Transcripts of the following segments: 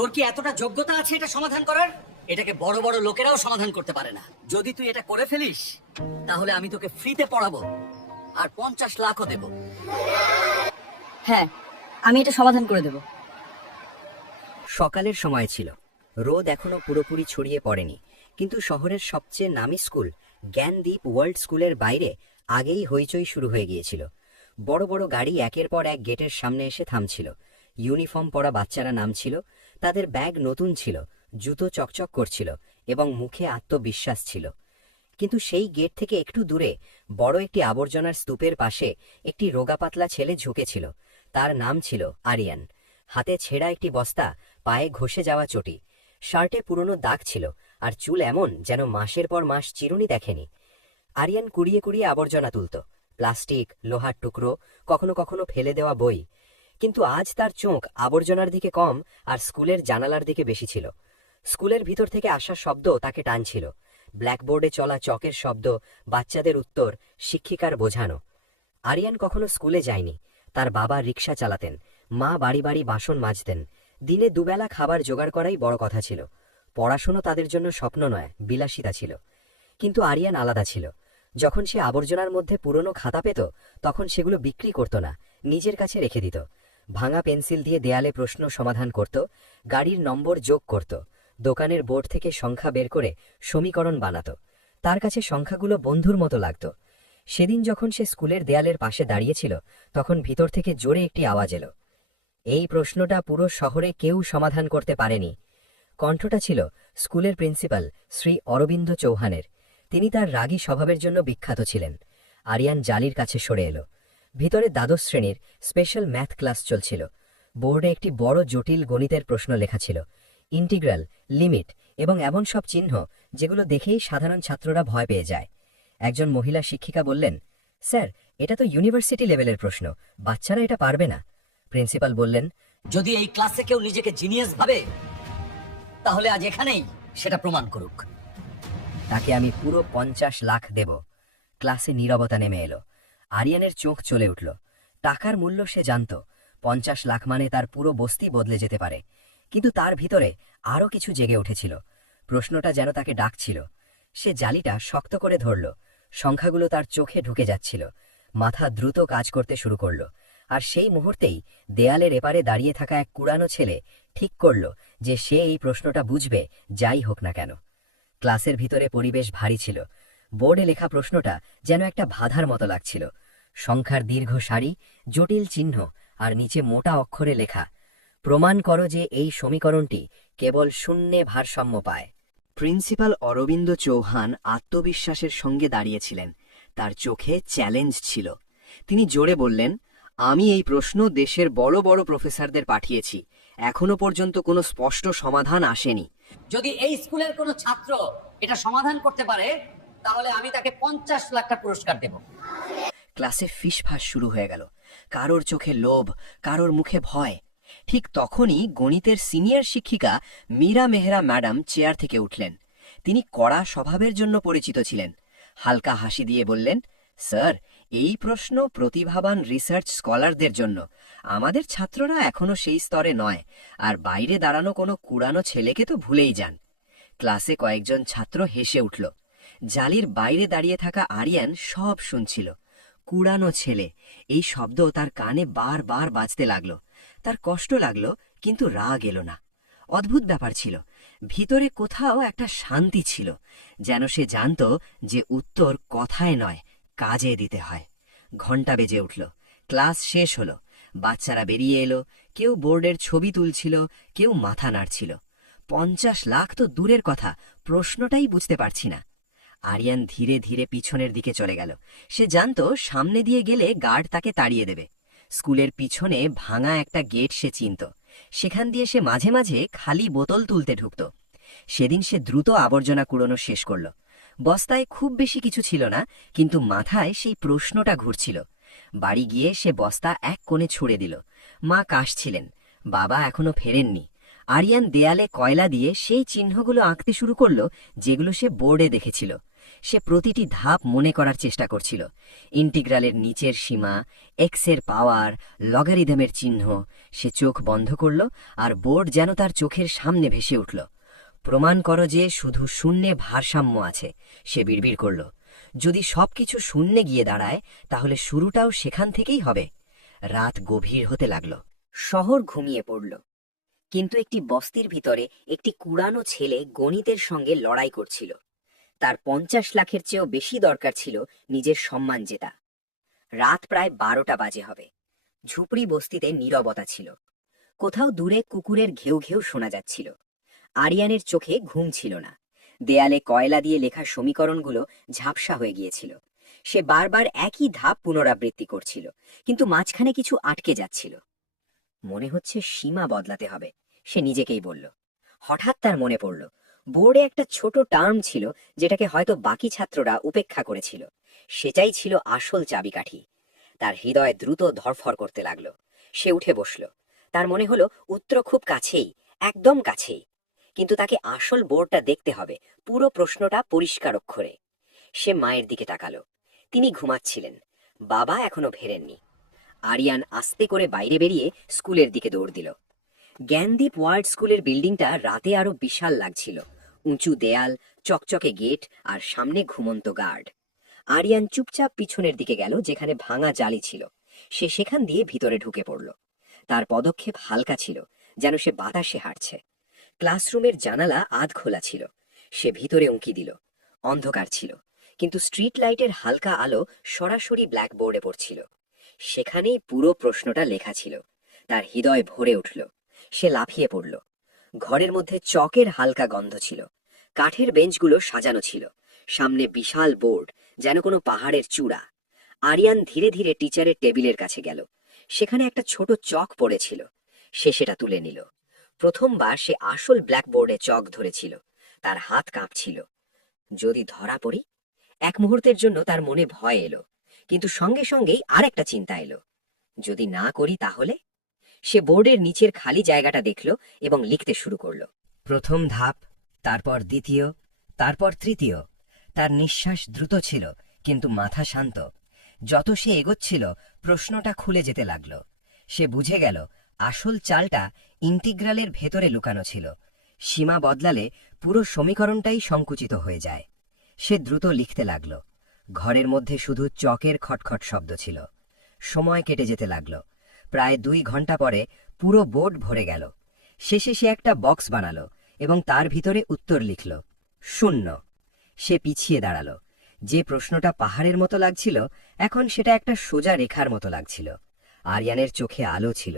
তোর কি এতটা যোগ্যতা আছে এটা সমাধান করার? এটাকে বড় বড় লোকেরাও সমাধান করতে পারে না। যদি তুই এটা করে ফেলিস তাহলে আমি তোকে ফ্রিতে পড়াবো আর 50 লাখও দেব। হ্যাঁ, আমি এটা সমাধান করে দেব। সকালের সময় ছিল, রোদ এখনো পুরোপুরি ছড়িয়ে পড়েনি, কিন্তু শহরের সবচেয়ে নামী স্কুল জ্ঞানদীপ ওয়ার্ল্ড স্কুলের বাইরে আগেই হইচই শুরু হয়ে গিয়েছিল। বড় বড় গাড়ি একের পর এক গেটের সামনে এসে থামছিল। ইউনিফর্ম পরা বাচ্চারা নামছিল, তাদের ব্যাগ নতুন ছিল, জুতো চকচক করছিল এবং মুখে আত্মবিশ্বাস ছিল। কিন্তু সেই গেট থেকে একটু দূরে বড় একটি আবর্জনার স্তূপের পাশে একটি রোগাপাতলা ছেলে ঝুঁকেছিল। তার নাম ছিল আরিয়ান। হাতে ছেঁড়া একটি বস্তা, পায়ে ঘষে যাওয়া চটি, শার্টে পুরনো দাগ ছিল, আর চুল এমন যেন মাসের পর মাস চিরুনি দেখেনি। আরিয়ান কুড়িয়ে কুড়িয়ে আবর্জনা তুলত, প্লাস্টিক, লোহার টুকরো, কখনো কখনো ফেলে দেওয়া বই। কিন্তু আজ তার চোখ আবর্জনার দিকে কম আর স্কুলের জানালার দিকে বেশি ছিল। স্কুলের ভিতর থেকে আসা শব্দ তাকে টানছিল, ব্ল্যাকবোর্ডে চলা চকের শব্দ, বাচ্চাদের উত্তর, শিক্ষিকার বোঝানো। আরিয়ান কখনো স্কুলে যায়নি। তার বাবা রিক্সা চালাতেন, মা বাড়ি বাড়ি বাসন মাজতেন। দিনে দুবেলা খাবার জোগাড় করাই বড় কথা ছিল। পড়াশুনো তাদের জন্য স্বপ্ন নয়, বিলাসিতা ছিল। কিন্তু আরিয়ান আলাদা ছিল। যখন সে আবর্জনার মধ্যে পুরনো খাতা পেত, তখন সেগুলো বিক্রি করত না, নিজের কাছে রেখে দিত। ভাঙা পেন্সিল দিয়ে দেয়ালে প্রশ্ন সমাধান করত, গাড়ির নম্বর যোগ করত, দোকানের বোর্ড থেকে সংখ্যা বের করে সমীকরণ বানাত। তার কাছে সংখ্যাগুলো বন্ধুর মতো লাগত। সেদিন যখন সে স্কুলের দেয়ালের পাশে দাঁড়িয়েছিল, তখন ভিতর থেকে জোরে একটি আওয়াজ এলো। এই প্রশ্নটা পুরো শহরে কেউ সমাধান করতে পারেনি। কণ্ঠটা ছিল স্কুলের প্রিন্সিপাল শ্রী অরবিন্দ চৌহানের। তিনি তার রাগী স্বভাবের জন্য বিখ্যাত ছিলেন। আরিয়ান জালির কাছে সরে এলো। ভিতরে দ্বাদশ শ্রেণীর স্পেশাল ম্যাথ ক্লাস চলছিল। বোর্ডে একটি বড় জটিল গণিতের প্রশ্ন লেখা ছিল, ইন্টিগ্রাল, লিমিট এবং এমন সব চিহ্ন যেগুলো দেখেই সাধারণ ছাত্ররা ভয় পেয়ে যায়। একজন মহিলা শিক্ষিকা বললেন, স্যার, এটা তো ইউনিভার্সিটি লেভেলের প্রশ্ন, বাচ্চারা এটা পারবে না। প্রিন্সিপাল বললেন, যদি এই ক্লাসে কেউ নিজেকে জিনিয়াস ভাবে তাহলে আজ এখানেই সেটা প্রমাণ করুক। তাকে আমি পুরো 50 লাখ দেব। ক্লাসে নীরবতা নেমে এলো। আরিয়ানের চোখ চলে উঠল। টাকার মূল্য সে জানত। 50 লাখ মানে তার পুরো বস্তি বদলে যেতে পারে। কিন্তু তার ভিতরে আরও কিছু জেগে উঠেছিল। প্রশ্নটা যেন তাকে ডাকছিল। সে জালিটা শক্ত করে ধরল। সংখ্যাগুলো তার চোখে ঢুকে যাচ্ছিল। মাথা দ্রুত কাজ করতে শুরু করল। আর সেই মুহূর্তেই দেয়ালের এপারে দাঁড়িয়ে থাকা এক কুড়ানো ছেলে ঠিক করল যে সে এই প্রশ্নটা বুঝবে, যাই হোক না কেন। ক্লাসের ভিতরে পরিবেশ ভারী ছিল। বোর্ডে লেখা প্রশ্নটা যেন একটা বাধার মতো লাগছিল। সংখ্যার দীর্ঘ সারি, জটিল চিহ্ন আর নিচে মোটা অক্ষরে লেখা, প্রমাণ করো যে এই সমীকরণটি কেবল শূন্যে ভারসাম্য পায়। প্রিন্সিপাল অরবিন্দ চৌহান আত্মবিশ্বাসের সঙ্গে দাঁড়িয়েছিলেন। তার চোখে চ্যালেঞ্জ ছিল। তিনি জোরে বললেন, আমি এই প্রশ্ন দেশের বড় বড় প্রফেসরদের পাঠিয়েছি, এখনো পর্যন্ত কোনো স্পষ্ট সমাধান আসেনি। যদি এই স্কুলের কোনো ছাত্র এটা সমাধান করতে পারে তাহলে আমি তাকে 50 লাখ টাকা পুরস্কার দেব। ক্লাসে ফিসফাস শুরু হয়ে গেল। কারোর চোখে লোভ, কারোর মুখে ভয়। ঠিক তখনই গণিতের সিনিয়র শিক্ষিকা মীরা মেহরা ম্যাডাম চেয়ার থেকে উঠলেন। তিনি কড়া স্বভাবের জন্য পরিচিত ছিলেন। হালকা হাসি দিয়ে বললেন, স্যার, এই প্রশ্ন প্রতিভাবান রিসার্চ স্কলারদের জন্য। আমাদের ছাত্ররা এখনো সেই স্তরে নয়, আর বাইরে দাঁড়ানো কোনো কুড়ানো ছেলেকে তো ভুলেই যান। ক্লাসে কয়েকজন ছাত্র হেসে উঠল। জালির বাইরে দাঁড়িয়ে থাকা আরিয়ান সব শুনছিল। কুড়ানো ছেলে, এই শব্দ তার কানে বারবার বাজতে লাগলো। তার কষ্ট লাগলো, কিন্তু রাগ এলো না। অদ্ভুত ব্যাপার ছিল, ভিতরে কোথাও একটা শান্তি ছিল, যেন সে জানত যে উত্তর কথায় নয়, কাজে দিতে হয়। ঘণ্টা বেজে উঠল। ক্লাস শেষ হলো। বাচ্চারা বেরিয়ে এলো। কেউ বোর্ডের ছবি তুলছিল, কেউ মাথা নাড়ছিল। 50 লাখ তো দূরের কথা, প্রশ্নটাই বুঝতে পারছি না। আরিয়ান ধীরে ধীরে পিছনের দিকে চলে গেল। সে জানত সামনে দিয়ে গেলে গার্ড তাকে তাড়িয়ে দেবে। স্কুলের পিছনে ভাঙা একটা গেট সে চিনত। সেখান দিয়ে সে মাঝে মাঝে খালি বোতল তুলতে ঢুকত। সেদিন সে দ্রুত আবর্জনা কুড়োনো শেষ করল। বস্তায় খুব বেশি কিছু ছিল না, কিন্তু মাথায় সেই প্রশ্নটা ঘুরছিল। বাড়ি গিয়ে সে বস্তা এক কোণে ছুঁড়ে দিল। মা কাশছিলেন, বাবা এখনো ফেরেননি। আরিয়ান দেয়ালে কয়লা দিয়ে সেই চিহ্নগুলো আঁকতে শুরু করল যেগুলো সে বোর্ডে দেখেছিল। সে প্রতিটি ধাপ মনে করার চেষ্টা করছিল। ইন্টিগ্রালের নিচের সীমা, এক্সের পাওয়ার, লগারিদমের চিহ্ন। সে চোখ বন্ধ করল, আর বোর্ড যেন তার চোখের সামনে ভেসে উঠল। প্রমাণ করো যে শুধু শূন্যে ভারসাম্য আছে, সে বিড়বিড় করল। যদি সবকিছু শূন্যে গিয়ে দাঁড়ায়, তাহলে শুরুটাও সেখান থেকেই হবে। রাত গভীর হতে লাগল। শহর ঘুমিয়ে পড়ল, কিন্তু একটি বস্তির ভিতরে একটি কুড়ানো ছেলে গণিতের সঙ্গে লড়াই করছিল। তার 50 লাখের চেয়েও বেশি দরকার ছিল নিজের সম্মান জেতা। রাত প্রায় 12টা বাজে হবে। ঝুপড়ি বস্তিতে নীরবতা ছিল। কোথাও দূরে কুকুরের ঘেউ ঘেউ শোনা যাচ্ছিল। আরিয়ানের চোখে ঘুম ছিল না। দেয়ালে কয়লা দিয়ে লেখা সমীকরণগুলো ঝাপসা হয়ে গিয়েছিল। সে বারবার একই ধাপ পুনরাবৃত্তি করছিল, কিন্তু মাঝখানে কিছু আটকে যাচ্ছিল। মনে হচ্ছে সীমা বদলাতে হবে, সে নিজেকেই বলল। হঠাৎ তার মনে পড়ল, বোর্ডে একটা ছোট টার্ম ছিল যেটাকে হয়তো বাকি ছাত্ররা উপেক্ষা করেছিল। সেটাই ছিল আসল চাবিকাঠি। তার হৃদয় দ্রুত ধরফর করতে লাগল। সে উঠে বসল। তার মনে হলো উত্তর খুব কাছেই, একদম কাছেই। কিন্তু তাকে আসল বোর্ডটা দেখতে হবে, পুরো প্রশ্নটা পরিষ্কার অক্ষরে। সে মায়ের দিকে তাকালো। তিনি ঘুমাচ্ছিলেন। বাবা এখনো ফেরেননি। আরিয়ান আস্তে করে বাইরে বেরিয়ে স্কুলের দিকে দৌড় দিল। জ্ঞানদীপ ওয়ার্ল্ড স্কুলের বিল্ডিংটা রাতে আরো বিশাল লাগছিল। উঁচু দেয়াল, চকচকে গেট, আর সামনে ঘুমন্ত গার্ড। আরিয়ান চুপচাপ পিছনের দিকে গেল, যেখানে ভাঙা জালি ছিল। সে সেখান দিয়ে ভিতরে ঢুকে পড়ল। তার পদক্ষেপ হালকা ছিল, যেন সে বাতাসে হাঁটছে। ক্লাসরুমের জানালা আধ খোলা ছিল। সে ভিতরে উঁকি দিল। অন্ধকার ছিল, কিন্তু স্ট্রিট লাইটের হালকা আলো সরাসরি ব্ল্যাকবোর্ডে পড়ছিল। সেখানেই পুরো প্রশ্নটা লেখা ছিল। তার হৃদয় ভরে উঠল। সে লাফিয়ে পড়ল। ঘরের মধ্যে চকের হালকা গন্ধ ছিল। কাঠের বেঞ্চগুলো সাজানো ছিল। সামনে বিশাল বোর্ড, যেন কোনো পাহাড়ের চূড়া। আরিয়ান ধীরে ধীরে টিচারের টেবিলের কাছে গেল। সেখানে একটা ছোট চক পড়েছিল। সে সেটা তুলে নিল। প্রথমবার সে আসল ব্ল্যাকবোর্ডে চক ধরেছিল। তার হাত কাঁপছিল। যদি ধরা পড়ি? এক মুহূর্তের জন্য তার মনে ভয় এলো, কিন্তু সঙ্গে সঙ্গেই আরেকটা চিন্তা এলো। যদি না করি তাহলে? সে বোর্ডের নিচের খালি জায়গাটা দেখল এবং লিখতে শুরু করল। প্রথম ধাপ, তারপর দ্বিতীয়, তারপর তৃতীয়। তার নিঃশ্বাস দ্রুত ছিল, কিন্তু মাথা শান্ত। যত সে এগোচ্ছিল, প্রশ্নটা খুলে যেতে লাগল। সে বুঝে গেল আসল চালটা ইন্টিগ্রালের ভেতরে লুকানো ছিল। সীমা বদলালে পুরো সমীকরণটাই সংকুচিত হয়ে যায়। সে দ্রুত লিখতে লাগল। ঘরের মধ্যে শুধু চকের খটখট শব্দ ছিল। সময় কেটে যেতে লাগল। প্রায় 2 ঘন্টা পরে পুরো বোর্ড ভরে গেল। শেষে সে একটা বক্স বানালো এবং তার ভিতরে উত্তর লিখল, 0। সে পিছিয়ে দাঁড়ালো। যে প্রশ্নটা পাহাড়ের মতো লাগছিল, এখন সেটা একটা সোজা রেখার মতো লাগছিল। আরিয়ানের চোখে আলো ছিল।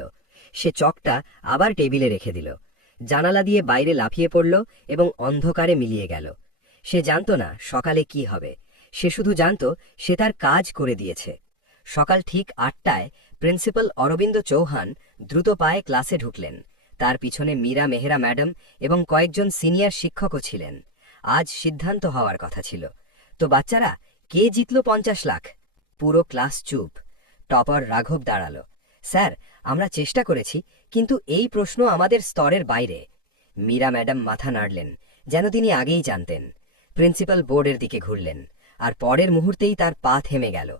সে চকটা আবার টেবিলে রেখে দিল। জানালা দিয়ে বাইরে লাফিয়ে পড়ল এবং অন্ধকারে মিলিয়ে গেল। সে জানত না সকালে কি হবে। সে শুধু জানত সে তার কাজ করে দিয়েছে। সকাল ঠিক 8টায় প্রিন্সিপাল অরবিন্দ চৌহান দ্রুত পায়ে ক্লাসে ঢুকলেন। তার পিছনে মীরা মেহরা ম্যাডাম এবং কয়েকজন সিনিয়র শিক্ষকও ছিলেন। আজ সিদ্ধান্ত হওয়ার কথা ছিল। তো বাচ্চারা, কে জিতল 50 লাখ? পুরো ক্লাস চুপ। টপার রাঘব দাঁড়ালো। স্যার, আমরা চেষ্টা করেছি, কিন্তু এই প্রশ্ন আমাদের স্তরের বাইরে। মীরা ম্যাডাম মাথা নাড়লেন, যেন তিনি আগেই জানতেন। প্রিন্সিপাল বোর্ডের দিকে ঘুরলেন, আর পরের মুহূর্তেই তার পা থেমে গেল।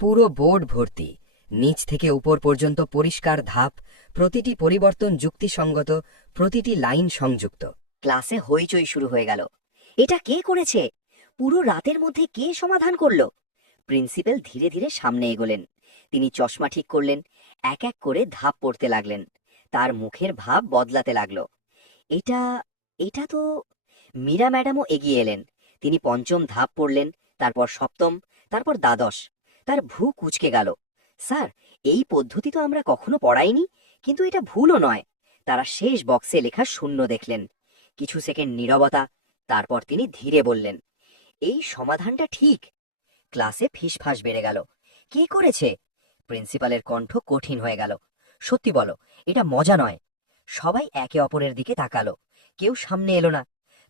পুরো বোর্ড ভর্তি, নিচ থেকে উপর পর্যন্ত পরিষ্কার ধাপ, প্রতিটি পরিবর্তন যুক্তিসঙ্গত, প্রতিটি লাইন সংযুক্ত। ক্লাসে হইচই শুরু হয়ে গেল। এটা কে করেছে? পুরো রাতের মধ্যে কে সমাধান করল? প্রিন্সিপাল ধীরে ধীরে সামনে এগোলেন। তিনি চশমা ঠিক করলেন, এক এক করে ধাপ পড়তে লাগলেন। তার মুখের ভাব বদলাতে লাগল। এটা এটা তো... মীরা ম্যাডামও এগিয়ে এলেন। তিনি 5ম ধাপ পড়লেন, তারপর 7ম, তারপর দ্বাদশ। তার ভ্রু কুঁচকে গেল। স্যার, এই পদ্ধতি তো আমরা কখনো পড়াইনি, কিন্তু এটা ভুলও নয়। তারা শেষ বক্সে লেখা 0 দেখলেন। কিছু সেকেন্ড নীরবতা। তারপর তিনি ধীরে বললেন, এই সমাধানটা ঠিক। ক্লাসে ফিসফাস বেড়ে গেল। কে করেছে? প্রিন্সিপালের কণ্ঠ কঠিন হয়ে গেল। সত্যি বলো, এটা মজা নয়। সবাই একে অপরের দিকে তাকালো। কেউ সামনে এলো না।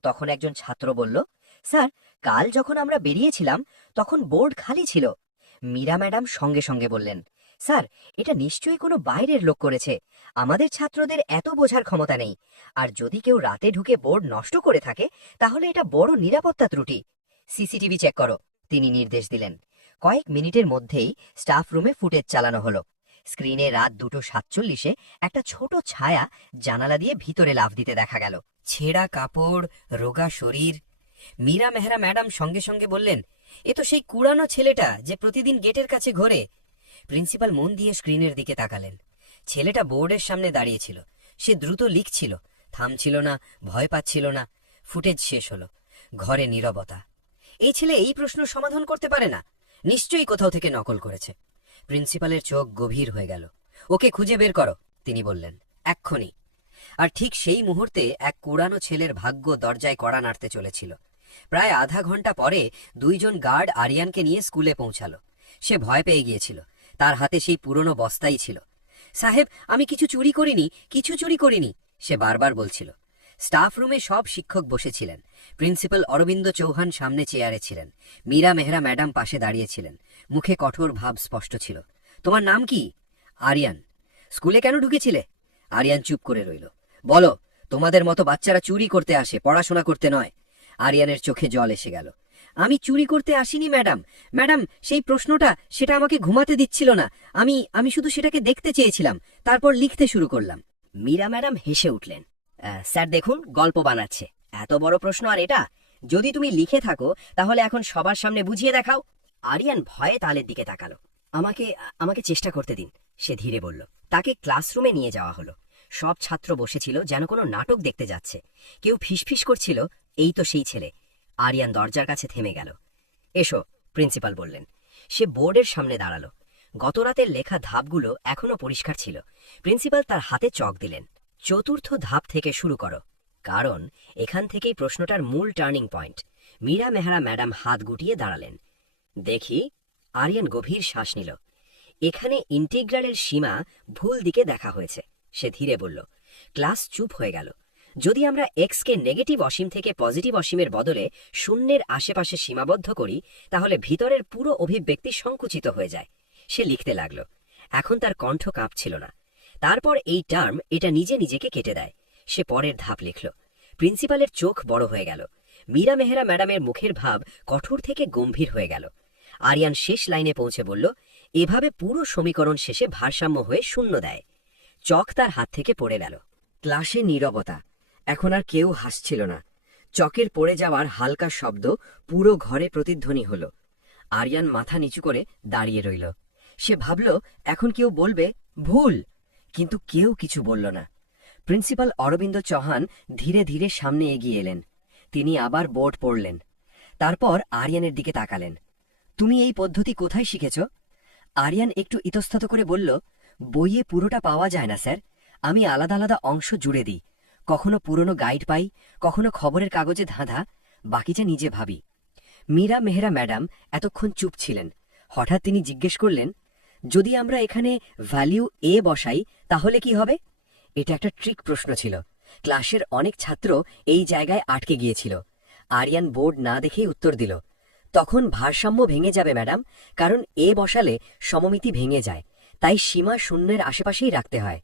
তখন একজন ছাত্র বলল, স্যার, কাল যখন আমরা বেরিয়েছিলাম তখন বোর্ড খালি ছিল। মীরা ম্যাডাম সঙ্গে সঙ্গে বললেন, স্যার, এটা নিশ্চয়ই কোনো বাইরের লোক করেছে। আমাদের ছাত্রদের এত বোঝার ক্ষমতা নেই। আর যদি কেউ রাতে ঢুকে বোর্ড নষ্ট করে থাকে, তাহলে এটা বড় নিরাপত্তা ত্রুটি। সিসিটিভি চেক করো, তিনি নির্দেশ দিলেন। কয়েক মিনিটের মধ্যেই স্টাফ রুমে ফুটেজ চালানো হলো। স্ক্রিনে রাত 2:47 একটা ছোট ছায়া জানালা দিয়ে ভিতরে লাফ দিতে দেখা গেল। ছেঁড়া কাপড়, রোগা শরীর। মীরা মেহরা ম্যাডাম সঙ্গে সঙ্গে বললেন, এ তো সেই কুড়ানো ছেলেটা যে প্রতিদিন গেটের কাছে ঘোরে। প্রিন্সিপাল মন দিয়ে স্ক্রিনের দিকে তাকালেন। ছেলেটা বোর্ডের সামনে দাঁড়িয়েছিল। সে দ্রুত লিখছিল, থামছিল না, ভয় পাচ্ছিল না। ফুটেজ শেষ হলো। ঘরে নীরবতা। এই ছেলে এই প্রশ্ন সমাধান করতে পারে না, নিশ্চয়ই কোথাও থেকে নকল করেছে। প্রিন্সিপালের চোখ গভীর হয়ে গেল। ওকে খুঁজে বের করো, তিনি বললেন, এক্ষুনি। আর ঠিক সেই মুহূর্তে এক কুড়ানো ছেলের ভাগ্য দরজায় কড়া নাড়তে চলেছিল। প্রায় আধা ঘন্টা পরে 2জন গার্ড আরিয়ানকে নিয়ে স্কুলে পৌঁছালো। সে ভয় পেয়ে গিয়েছিল। তার হাতে সেই পুরনো বস্তাই ছিল। সাহেব, আমি কিছু চুরি করিনি, কিছু চুরি করিনি, সে বারবার বলছিল। স্টাফ রুমে সব শিক্ষক বসেছিলেন। প্রিন্সিপাল অরবিন্দ চৌহান সামনে চেয়ারে ছিলেন। মীরা মেহরা ম্যাডাম পাশে দাঁড়িয়েছিলেন। মুখে কঠোর ভাব স্পষ্ট ছিল। তোমার নাম কি? আরিয়ান। স্কুলে কেন ঢুকেছিলে? আরিয়ান চুপ করে রইল। বলো, তোমাদের মতো বাচ্চারা চুরি করতে আসে, পড়াশোনা করতে নয়। আরিয়ানের চোখে জল এসে গেল। আমি চুরি করতে আসিনি ম্যাডাম। ম্যাডাম, সেই প্রশ্নটা, সেটা আমাকে ঘুমাতে দিচ্ছিল না। আমি শুধু সেটাকে দেখতে চেয়েছিলাম, তারপর লিখতে শুরু করলাম। মীরা ম্যাডাম হেসে উঠলেন। স্যার দেখুন, গল্প বানাচ্ছে। এত বড় প্রশ্ন আর এটা? যদি তুমি লিখে থাকো তাহলে এখন সবার সামনে বুঝিয়ে দেখাও। আরিয়ান ভয়ে তালের দিকে তাকালো। আমাকে আমাকে চেষ্টা করতে দিন, সে ধীরে বলল। তাকে ক্লাসরুমে নিয়ে যাওয়া হলো। সব ছাত্র বসেছিল যেন কোনো নাটক দেখতে যাচ্ছে। কেউ ফিসফিস করছিল, এই তো সেই ছেলে। আরিয়ান দরজার কাছে থেমে গেল। এসো, প্রিন্সিপাল বললেন। সে বোর্ডের সামনে দাঁড়ালো। গতরাতের লেখা ধাপগুলো এখনো পরিষ্কার ছিল। প্রিন্সিপাল তার হাতে চক দিলেন। চতুর্থ ধাপ থেকে শুরু করো, কারণ এখান থেকেই প্রশ্নটার মূল turning point. Meera Mehra madam হাত গুটিয়ে দাঁড়ালেন। দেখি। আরিয়ান গভীর শ্বাস নিল। এখানে ইন্টিগ্রালের সীমা ভুল দিকে দেখা হয়েছে, সে ধীরে বলল। ক্লাস চুপ হয়ে গেল। যদি আমরা এক্সকে নেগেটিভ অসীম থেকে পজিটিভ অসীমের বদলে শূন্যের আশেপাশে সীমাবদ্ধ করি, তাহলে ভিতরের পুরো অভিব্যক্তি সংকুচিত হয়ে যায়। সে লিখতে লাগল। এখন তার কণ্ঠ কাঁপছিল না। তারপর এই টার্ম এটা নিজে নিজেকে কেটে দেয়। সে পরের ধাপ লিখল। প্রিন্সিপালের চোখ বড় হয়ে গেল। মীরা মেহরা ম্যাডামের মুখের ভাব কঠোর থেকে গম্ভীর হয়ে গেল। আরিয়ান শেষ লাইনে পৌঁছে বলল, এভাবে পুরো সমীকরণ শেষে ভারসাম্য হয়ে শূন্য দেয়। চক তার হাত থেকে পড়ে গেল। ক্লাসে নীরবতা। এখন আর কেউ হাসছিল না। চকের পড়ে যাওয়ার হালকা শব্দ পুরো ঘরে প্রতিধ্বনি হল। আরিয়ান মাথা নিচু করে দাঁড়িয়ে রইল। সে ভাবল, এখন কেউ বলবে ভুল, কিন্তু কেউ কিছু বলল না। প্রিন্সিপাল অরবিন্দ চৌহান ধীরে ধীরে সামনে এগিয়ে এলেন। তিনি আবার বোর্ড পড়লেন। তারপর আরিয়ানের দিকে তাকালেন। তুমি এই পদ্ধতি কোথায় শিখেছ? আরিয়ান একটু ইতস্তত করে বলল, বইয়ে পুরোটা পাওয়া যায় না স্যার। আমি আলাদা আলাদা অংশ জুড়ে দিই। কখনো পুরনো গাইড পাই, কখনো খবরের কাগজে ধাঁধা, বাকিটা নিজে ভাবি। মীরা মেহরা ম্যাডাম এতক্ষণ চুপ ছিলেন। হঠাৎ তিনি জিজ্ঞেস করলেন, যদি আমরা এখানে ভ্যালিউ এ বসাই তাহলে কি হবে? এটা একটা ট্রিক প্রশ্ন ছিল। ক্লাসের অনেক ছাত্র এই জায়গায় আটকে গিয়েছিল। আরিয়ান বোর্ড না দেখেই উত্তর দিল, তখন ভারসাম্য ভেঙে যাবে ম্যাডাম, কারণ এ বসালে সমমিতি ভেঙে যায়, তাই সীমা শূন্যের আশেপাশেই রাখতে হয়।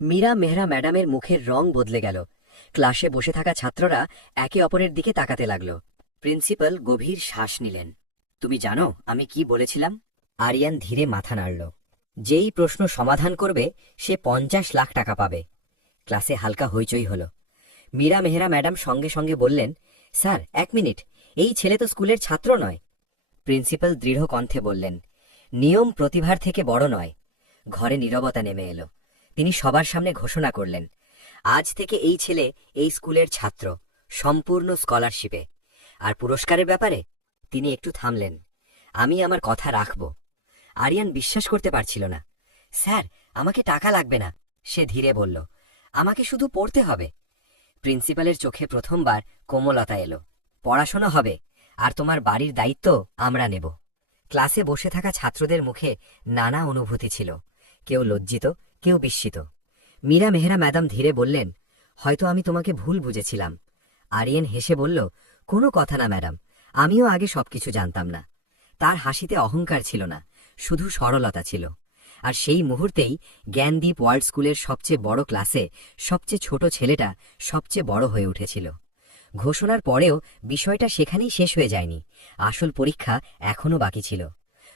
মীরা মেহরা ম্যাডামের মুখের রং বদলে গেল। ক্লাসে বসে থাকা ছাত্ররা একে অপরের দিকে তাকাতে লাগল। প্রিন্সিপাল গভীর শ্বাস নিলেন। তুমি জানো আমি কি বলেছিলাম? আরিয়ান ধীরে মাথা নাড়ল। যেই প্রশ্ন সমাধান করবে সে 50 লাখ টাকা পাবে। ক্লাসে হালকা হইচই হল। মীরা মেহরা ম্যাডাম সঙ্গে সঙ্গে বললেন, স্যার 1 মিনিট, এই ছেলে তো স্কুলের ছাত্র নয়। প্রিন্সিপাল দৃঢ় কণ্ঠে বললেন, নিয়ম প্রতিভার থেকে বড় নয়। ঘরে নীরবতা নেমে এলো। তিনি সবার সামনে ঘোষণা করলেন, আজ থেকে এই ছেলে এই স্কুলের ছাত্র, সম্পূর্ণ স্কলারশিপে। আর পুরস্কারের ব্যাপারে? তিনি একটু থামলেন। আমি আমার কথা রাখব। আরিয়ান বিশ্বাস করতে পারছিল না। স্যার, আমাকে টাকা লাগবে না, সে ধীরে বলল, আমাকে শুধু পড়তে হবে। প্রিন্সিপালের চোখে প্রথমবার কোমলতা এলো। পড়াশোনা হবে, আর তোমার বাড়ির দায়িত্ব আমরা নেব। ক্লাসে বসে থাকা ছাত্রদের মুখে নানা অনুভূতি ছিল, কেউ লজ্জিত, কেউ বিস্মিত। মীরা মেহরা ম্যাডাম ধীরে বললেন, হয়তো আমি তোমাকে ভুল বুঝেছিলাম। আরিয়ান হেসে বলল, কোনো কথা না ম্যাডাম, আমিও আগে সবকিছু জানতাম না। তার হাসিতে অহংকার ছিল না, শুধু সরলতা ছিল। আর সেই মুহূর্তেই জ্ঞানদীপ ওয়ার্ল্ড স্কুলের সবচেয়ে বড় ক্লাসে সবচেয়ে ছোট ছেলেটা সবচেয়ে বড় হয়ে উঠেছিল। ঘোষণার পরেও বিষয়টা সেখানেই শেষ হয়ে যায়নি। আসল পরীক্ষা এখনও বাকি ছিল।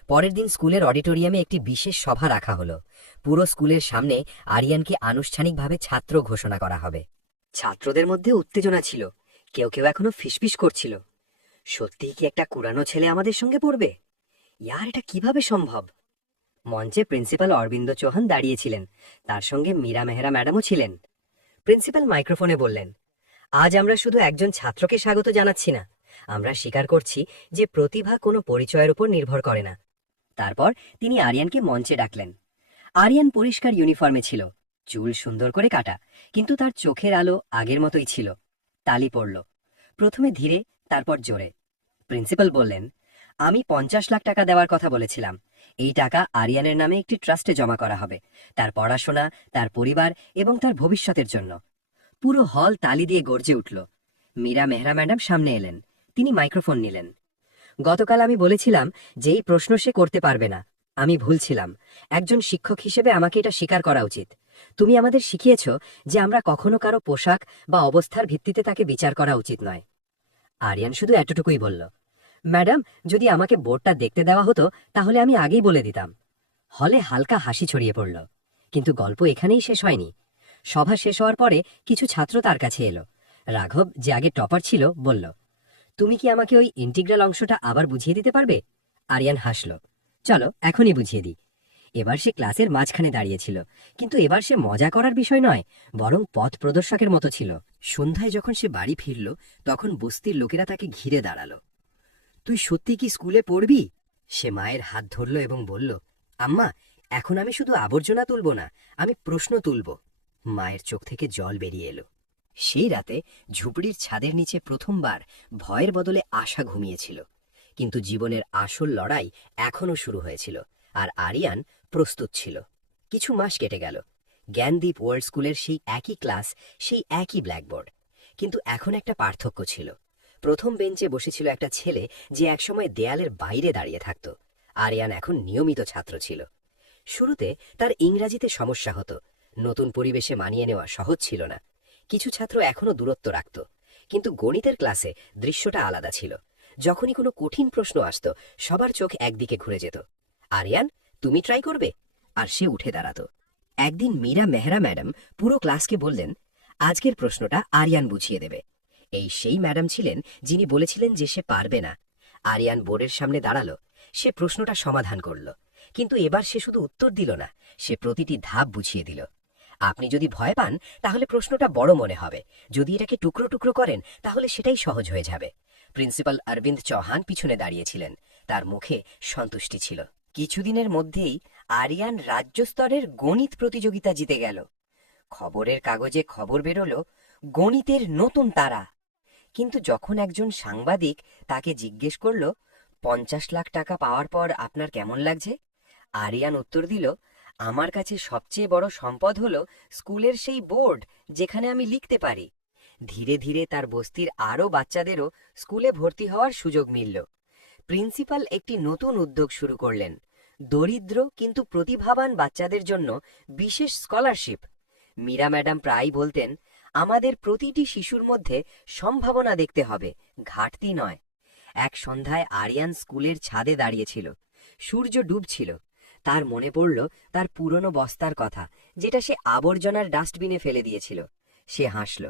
পরের দিন স্কুলের অডিটোরিয়ামে একটি বিশেষ সভা রাখা হলো। পুরো স্কুলের সামনে আরিয়ানকে আনুষ্ঠানিকভাবে ছাত্র ঘোষণা করা হবে। ছাত্রদের মধ্যে উত্তেজনা ছিল, কেউ কেউ এখনো ফিসফিস করছিল, সত্যিই কি একটা কুরানো ছেলে আমাদের সঙ্গে পড়বে? ইয়ার, এটা কিভাবে সম্ভব? মঞ্চে প্রিন্সিপাল অরবিন্দ চৌহান দাঁড়িয়েছিলেন, তার সঙ্গে মীরা মেহরা ম্যাডামও ছিলেন। প্রিন্সিপাল মাইক্রোফোনে বললেন, আজ আমরা শুধু একজন ছাত্রকে স্বাগত জানাচ্ছি না, আমরা স্বীকার করছি যে প্রতিভা কোনো পরিচয়ের উপর নির্ভর করে না। তারপর তিনি আরিয়ানকে মঞ্চে ডাকলেন। আরিয়ান পরিষ্কার ইউনিফর্মে ছিল, চুল সুন্দর করে কাটা, কিন্তু তার চোখের আলো আগের মতোই ছিল। তালি পড়ল, প্রথমে ধীরে, তারপর জোরে। প্রিন্সিপাল বললেন, আমি 50 লাখ টাকা দেওয়ার কথা বলেছিলাম। এই টাকা আরিয়ানের নামে একটি ট্রাস্টে জমা করা হবে, তার পড়াশোনা, তার পরিবার এবং তার ভবিষ্যতের জন্য। পুরো হল তালি দিয়ে গর্জে উঠল। মীরা মেহরা ম্যাডাম সামনে এলেন, তিনি মাইক্রোফোন নিলেন। গতকাল আমি বলেছিলাম যে এই প্রশ্ন সে করতে পারবে না। আমি ভুল ছিলাম। একজন শিক্ষক হিসেবে আমাকে এটা স্বীকার করা উচিত। তুমি আমাদের শিখিয়েছ যে আমরা কখনো কারো পোশাক বা অবস্থার ভিত্তিতে তাকে বিচার করা উচিত নয়। আরিয়ান শুধু এতটুকুই বলল, ম্যাডাম, যদি আমাকে বোর্ডটা দেখতে দেওয়া হতো তাহলে আমি আগেই বলে দিতাম। হলে হালকা হাসি ছড়িয়ে পড়ল। কিন্তু গল্প এখানেই শেষ হয়নি। সভা শেষ হওয়ার পরে কিছু ছাত্র তার কাছে এলো। রাঘব, যে আগে টপার ছিল, বলল, তুমি কি আমাকে ওই ইন্টিগ্রাল অংশটা আবার বুঝিয়ে দিতে পারবে? আরিয়ান হাসল, চলো এখনই বুঝিয়ে দিই। এবার সে ক্লাসের মাঝখানে দাঁড়িয়েছিল, কিন্তু এবার সে মজা করার বিষয় নয়, বরং পথ প্রদর্শকের মতো ছিল। সন্ধ্যায় যখন সে বাড়ি ফিরল, তখন বস্তির লোকেরা তাকে ঘিরে দাঁড়ালো। তুই সত্যি কি স্কুলে পড়বি? সে মায়ের হাত ধরল এবং বলল, আম্মা, এখন আমি শুধু আবর্জনা তুলব না, আমি প্রশ্ন তুলব। মায়ের চোখ থেকে জল বেরিয়ে এলো। সেই রাতে ঝুপড়ির ছাদের নিচে প্রথমবার ভয়ের বদলে আশা ঘুমিয়েছিল। কিন্তু জীবনের আসল লড়াই এখনও শুরু হয়েছিল, আর আরিয়ান প্রস্তুত ছিল। কিছু মাস কেটে গেল। জ্ঞানদীপ ওয়ার্ল্ড স্কুলের সেই একই ক্লাস, সেই একই ব্ল্যাকবোর্ড। কিন্তু এখন একটা পার্থক্য ছিল। প্রথম বেঞ্চে বসেছিল একটা ছেলে যে একসময় দেয়ালের বাইরে দাঁড়িয়ে থাকত। আরিয়ান এখন নিয়মিত ছাত্র ছিল। শুরুতে তার ইংরাজিতে সমস্যা হতো, নতুন পরিবেশে মানিয়ে নেওয়া সহজ ছিল না। কিছু ছাত্র এখনও দূরত্ব রাখত, কিন্তু গণিতের ক্লাসে দৃশ্যটা আলাদা ছিল। যখনই কোনো কঠিন প্রশ্ন আসত, সবার চোখ একদিকে ঘুরে যেত। আরিয়ান, তুমি ট্রাই করবে? আর সে উঠে দাঁড়াত। একদিন মীরা মেহরা ম্যাডাম পুরো ক্লাসকে বললেন, আজকের প্রশ্নটা আরিয়ান বুঝিয়ে দেবে। এই সেই ম্যাডাম ছিলেন যিনি বলেছিলেন যে সে পারবে না। আরিয়ান বোর্ডের সামনে দাঁড়ালো। সে প্রশ্নটা সমাধান করল, কিন্তু এবার সে শুধু উত্তর দিল না, সে প্রতিটি ধাপ বুঝিয়ে দিল। আপনি যদি ভয় পান তাহলে প্রশ্নটা বড় মনে হবে, যদি এটাকে টুকরো টুকরো করেন তাহলে সেটাই সহজ হয়ে যাবে। প্রিন্সিপাল অরবিন্দ চৌহান পিছনে দাঁড়িয়েছিলেন, তার মুখে সন্তুষ্টি ছিল। কিছুদিনের মধ্যেই আরিয়ান রাজ্য স্তরের গণিত প্রতিযোগিতা জিতে গেল। খবরের কাগজে খবর বেরোলো, গণিতের নতুন তারা। কিন্তু যখন একজন সাংবাদিক তাকে জিজ্ঞেস করল, 50 লাখ টাকা পাওয়ার পর আপনার কেমন লাগছে, আরিয়ান উত্তর দিল, আমার কাছে সবচেয়ে বড় সম্পদ হলো স্কুলের সেই বোর্ড যেখানে আমি লিখতে পারি। ধীরে ধীরে তার বস্তির আরও বাচ্চাদেরও স্কুলে ভর্তি হওয়ার সুযোগ মিলল। প্রিন্সিপাল একটি নতুন উদ্যোগ শুরু করলেন, দরিদ্র কিন্তু প্রতিভাবান বাচ্চাদের জন্য বিশেষ স্কলারশিপ। মীরা ম্যাডাম প্রায়ই বলতেন, আমাদের প্রতিটি শিশুর মধ্যে সম্ভাবনা দেখতে হবে, ঘাটতি নয়। এক সন্ধ্যায় আরিয়ান স্কুলের ছাদে দাঁড়িয়েছিল। সূর্য ডুবছিল। তার মনে পড়ল তার পুরনো বস্তার কথা, যেটা সে আবর্জনার ডাস্টবিনে ফেলে দিয়েছিল। সে হাসল।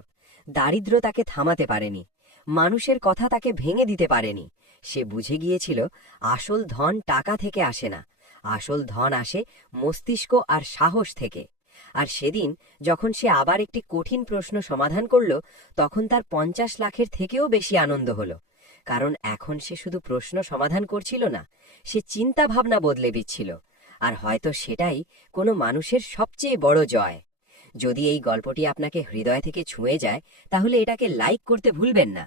দারিদ্র তাকে থামাতে পারেনি, মানুষের কথা তাকে ভেঙে দিতে পারেনি। সে বুঝে গিয়েছিল, আসল ধন টাকা থেকে আসে না, আসল ধন আসে মস্তিষ্ক আর সাহস থেকে। আর সেদিন যখন সে আবার একটি কঠিন প্রশ্ন সমাধান করল, তখন তার 50 লাখের থেকেও বেশি আনন্দ হলো। কারণ এখন সে শুধু প্রশ্ন সমাধান করছিল না, সে চিন্তা ভাবনা বদলে দিচ্ছিল। আর হয়তো সেটাই কোনো মানুষের সবচেয়ে বড় জয়। যদি এই গল্পটি আপনাকে হৃদয় থেকে ছুঁয়ে যায়, তাহলে এটাকে লাইক করতে ভুলবেন না।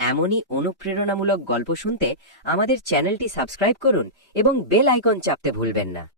এমনই অনুপ্রেরণামূলক গল্প শুনতে আমাদের চ্যানেলটি সাবস্ক্রাইব করুন এবং বেল আইকন চাপতে ভুলবেন না।